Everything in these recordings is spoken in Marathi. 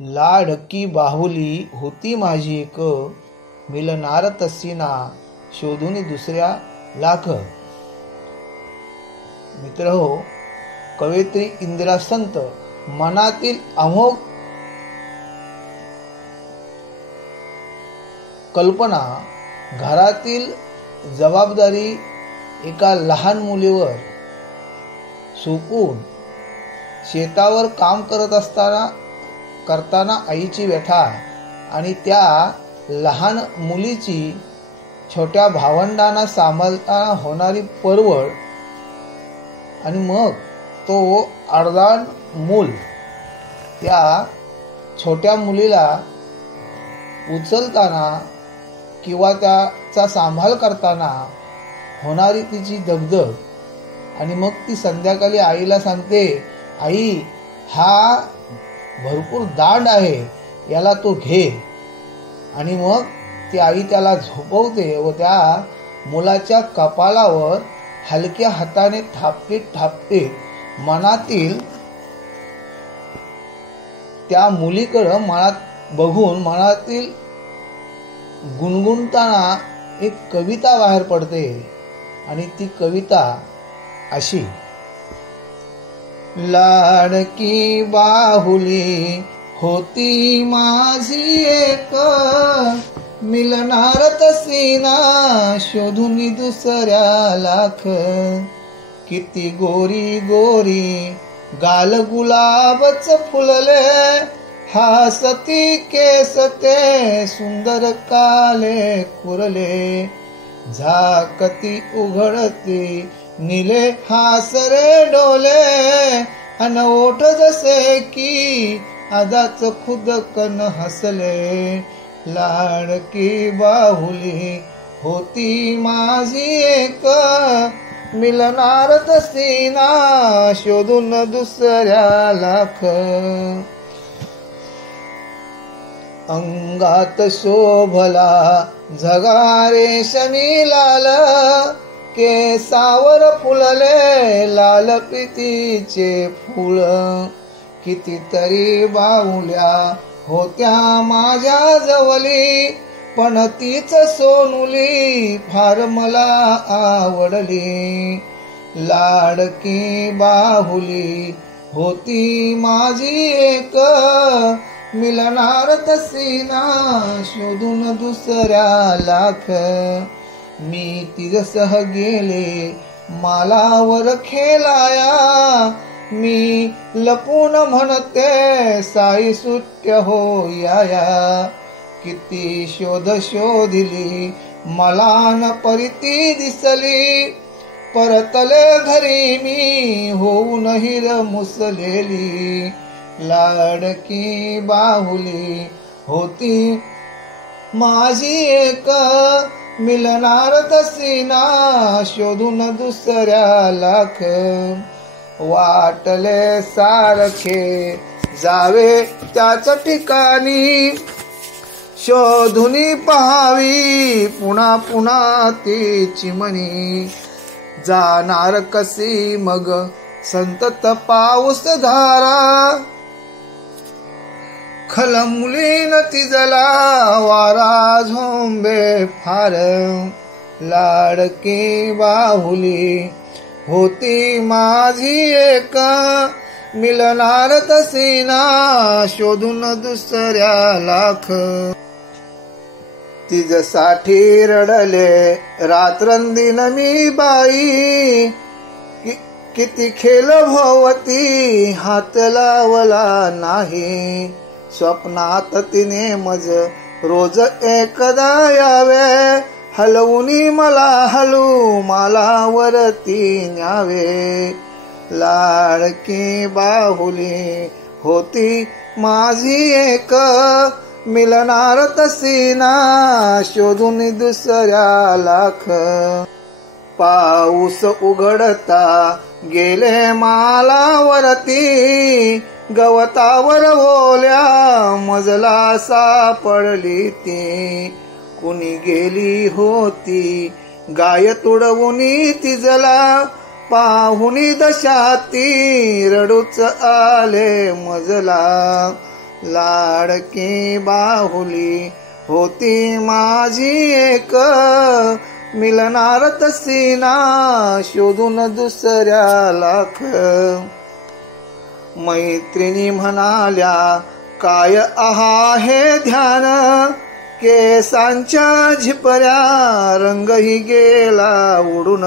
लाडकी बाहुली होती माझी एक, मिळणार तशी ना शोधून दुसऱ्या लाख. मित्र हो, कवयित्री इंदिरा संत मनातील अमोघ कल्पना, घरातील जबाबदारी एका लहान मुलीवर सोपवून शेतावर काम करताना आईची व्यथा आणि त्या लहान मुलीची छोट्या भावंडांना सांभाळताना होणारी परवड, आणि मग तो अर्धान मूल त्या छोट्या मुलीला उचलताना किंवा त्याचा सांभाळ करताना होणारी तिची दगदग. आणि मग ती संध्याकाळी आईला सांगते, आई हा भरपूर दांड आहे, याला तो घे. आणि मग ती आई त्याला झोपवते व त्या मुलाच्या कपाळावर हलक्या हाताने थापते मनातील त्या मुलीकडं मनात बघून मनातील गुणगुणताना एक कविता बाहेर पडते. आणि ती कविता अशी: लाडकी बाहुली होती माझी एक, मिळणार तशी ना शोधून दुसऱ्या लाख. किती गोरी गोरी गाल गुलाबच फुलले, हासती केस ते सुंदर काले कुरले. झाकती उघडती निले हासरे डोले, अन ओठ जसे की आदाच खुदकन हसले. लाडकी बाहुली होती माझी एक, मिळणार तशी ना शोधून दुसऱ्या लाख. अंगात शोभला झगा रेशमी लाल, केसावर फुलले लाल प्रीतीचे फूल. कितीतरी बाहुल्या होत्या माझ्या जवली, पण तीच सोनुली फार मला आवडली. लाडकी बाहुली होती माझी एक, मिळणार तशी ना शोधून दुसऱ्या लाख. मी तिजसह गेले मालावर खेळाया, मी लपून म्हणते साई सुट्य हो याया. किती शोध शोधली मला न परिती दिसली, परतले घरी मी होऊन हिर मुसलेली. लाडकी बाहुली होती माझी एक, मिळणार तशी ना शोधून दुसऱ्या लाख. वाटले सारखे जावे त्याच ठिकाणी, शोधुनी पहावी पुन्हा पुन्हा ती चिमणी. जाणार कशी मग संतत पाऊस धारा, खलमुलीन तिजला वारा झोंबे फार. लाडकी बाहुली होती माझी एक, मिळणार तशी ना शोधून दुसऱ्या लाख. तिच्यासाठी रडले रात्रंदिन मी बाई, किती खेळ भोवती हात लावला नाही. स्वप्नात तिने मज रोज एकदा यावे, हलवूनी मला हलू मालावरती न्यावे. लाडकी बाहुली होती माझी एक, मिळणार तशी ना शोधून दुसऱ्या लाख. पाऊस उघडता गेले मालावरती, गवतावर ओल्या मजला सापडली ती. कुणी गेली होती गाय तुडवुनी तिजला, पाहुनी दशाती रडूच आले मजला. लाडकी बाहुली होती माझी एक, मिळणार तशी ना शोधून दुसऱ्या लाख. मैत्रिणी म्हणाल्या काय आहा हे ध्यान, केसांच्या झिपऱ्या रंगही गेला उडून.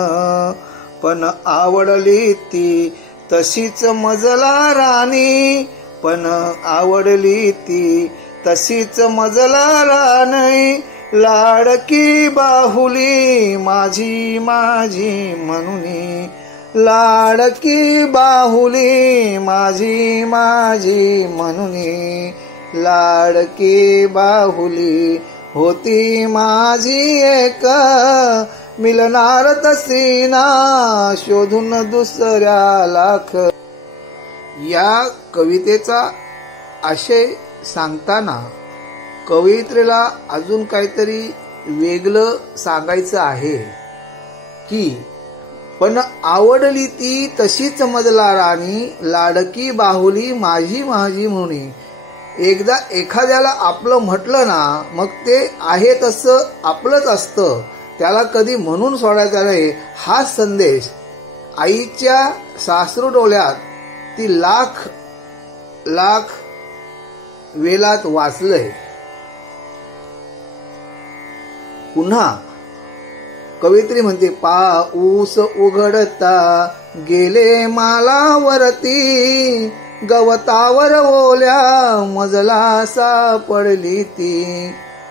पण आवडली ती तशीच मजला राणी, पण आवडली ती तशीच मजला राणी. लाडकी बाहुली माझी माझी म्हणून, लाडकी बाहुली माझी माझी म्हणून. लाडकी बाहुली होती माझी एक, मिळणार तशी ना शोधून दुसऱ्या लाख. या कवितेचा आशय सांगताना कवयित्रीला अजून काहीतरी वेगळं सांगायचं आहे की पण आवडली ती तशीच मजला राणी, लाडकी बाहुली माझी माझी म्हणून. एकदा एखाद्याला आपलं म्हटलं ना मग ते आहे तसं आपलंच असतं, त्याला कधी म्हणून सोडायचं नाही. हा संदेश आईच्या सासरू डोळ्यात ती लाख लाख वेलात वाचलंय. पुन्हा कवयित्री म्हणते पाऊस उघडता गेले मालावरती, गवतावर ओल्या मजला सापडली ती.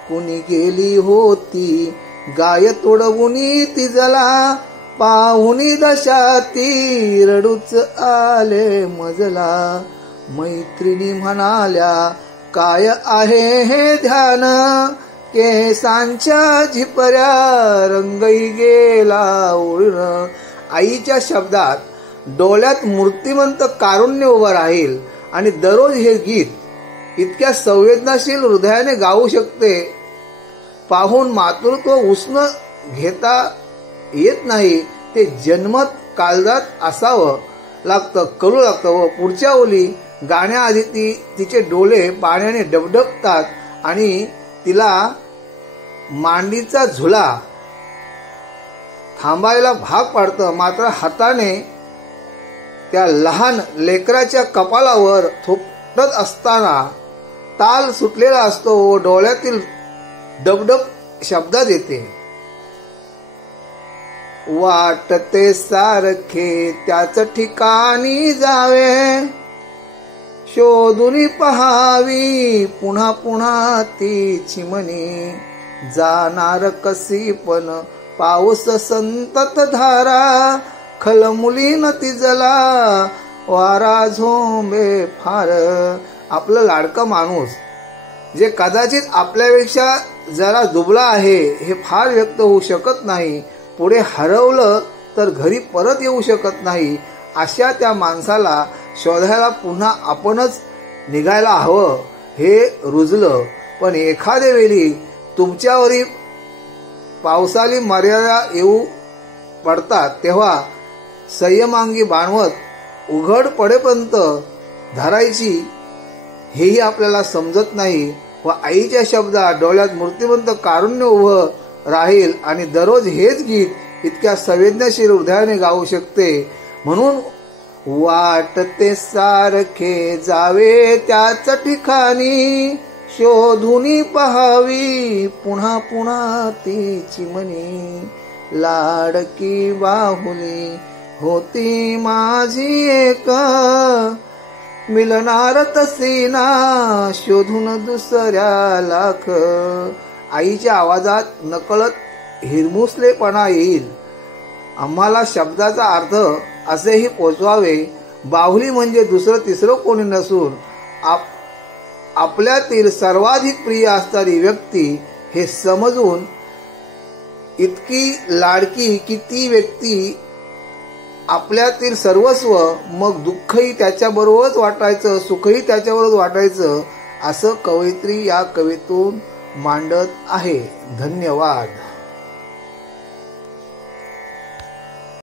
कुणी गेली होती गाय तोडवुनी तिजला, पाहुनी दशा ती रडूच आले मजला. मैत्रिणी म्हणाल्या काय आहे हे ध्यान, केसांच्या झिपऱ्या रंगही गेला उडून. आईच्या शब्दात डोळ्यात मूर्तिमंत कारुण्य उभं राहील आणि दररोज हे गीत इतक्या संवेदनशील हृदयाने गाऊ शकते पाहून मातृत्व उष्ण घेता येत नाही. ते जन्मत काळजात असावं लागतं, करू लागतं. व पुढच्या ओली गाण्याआधी तिचे डोळे पाण्याने डबडबतात आणि तिला मांडीचा झुला थांबायला भाग पाडतं. मात्र हाताने त्या लहान लेकराच्या कपाळावर थोपटत असताना ताल सुटलेला असतो व डोळ्यातील डबडब शब्दात येते. वाटते सारखे त्याच ठिकाणी जावे, शोधून पहावी पुन्हा पुन्हा ती चिमणी. जाणार कशी पण पाऊस संतत धारा, खलमुलीन तिजला वारा झोंबे फार. आपलं लाडकं माणूस जे कदाचित आपल्यापेक्षा जरा दुबळा आहे हे फार व्यक्त होऊ शकत नाही, पुढे हरवलं तर घरी परत येऊ शकत नाही, अशा त्या माणसाला शोधायला पुन्हा आपणच निघायला हवं हे रुजलं. पण एखाद्या वेळी तुमच्यावरील पावसाली मर्यादा येऊ पडतात तेव्हा संयमांगी बाणवत उघड पडेपर्यंत धरायची हेही आपल्याला समजत नाही. व आईच्या शब्दात डोळ्यात मूर्तिमंत कारुण्य उभं राहील आणि दररोज हेच गीत इतक्या संवेदनशील हृदयाने गाऊ शकते. म्हणून वाटते सारखे जावे त्याच ठिकाणी, शोधून पहावी पुन्हा पुन्हा ती चिमणी. लाडकी बाहुली होती माझी एक, मिळणार तशी ना शोधून दुसऱ्या लाख. आईच्या आवाजात नकळत हिरमुसलेपणा येईल. आम्हाला शब्दाचा अर्थ असेही पोचवावे. बाहुली म्हणजे दुसरं तिसरं कोणी नसून आपल्यातील सर्वाधिक प्रिय असणारी व्यक्ती हे समजून इतकी लाडकी की ती व्यक्ती आपल्यातील सर्वस्व, मग दुःखही त्याच्याबरोबरच वाटायचं, सुखही त्याच्याबरोबर वाटायचं, असं कवयित्री या कवितेतून मांडत आहे. धन्यवाद.